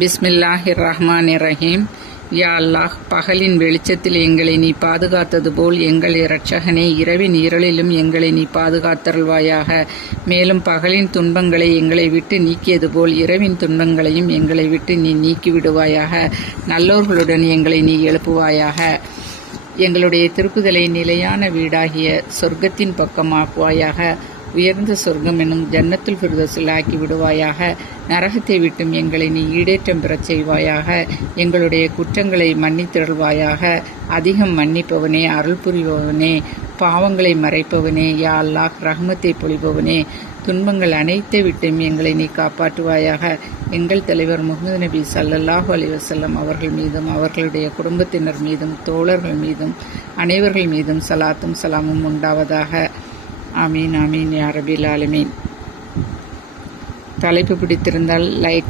பிஸ்மில்லாஹிர் ரஹ்மானிர் ரஹீம். யா அல்லாஹ், பகலின் வெளிச்சத்தில் எங்களை நீ பாதுகாத்தது போல் எங்கள் இரட்சகனே, இரவின் இருளிலும் எங்களை நீ பாதுகாத்தருள்வாயாக. மேலும் பகலின் துன்பங்களை எங்களை விட்டு நீக்கியது போல் இரவின் துன்பங்களையும் எங்களை விட்டு நீ நீக்கிவிடுவாயாக. நல்லோர்களுடன் எங்களை நீ எழுப்புவாயாக. எங்களுடைய திருப்புதலை நிலையான வீடாகிய சொர்க்கத்தின் பக்கமாக்குவாயாக. உயர்ந்த சொர்க்கம் என்னும் ஜன்னத்துல் ஃபிர்தௌஸில் ஆக்கி விடுவாயாக. நரகத்தை விட்டும் எங்களை நீ ஈடேற்றம் பெறச் செய்வாயாக. எங்களுடைய குற்றங்களை மன்னித்திருள்வாயாக. அதிகம் மன்னிப்பவனே, அருள் புரிபவனே, பாவங்களை மறைப்பவனே, யா அல்லாஹ், ரஹ்மத்தை பொழிபவனே, துன்பங்கள் அனைத்தை விட்டும் எங்களை நீ காப்பாற்றுவாயாக. எங்கள் தலைவர் முஹம்மது நபி ஸல்லல்லாஹு அலைஹி வஸல்லம் அவர்கள் மீதும் அவர்களுடைய குடும்பத்தினர் மீதும் தோழர்கள் மீதும் அனைவர்கள் மீதும் சலாத்தும் சலாமும் உண்டாவதாக. ஆமீன் ஆமீன் யா ரபில் ஆலமீன். தலைப்பு பிடித்திருந்தால் லைக்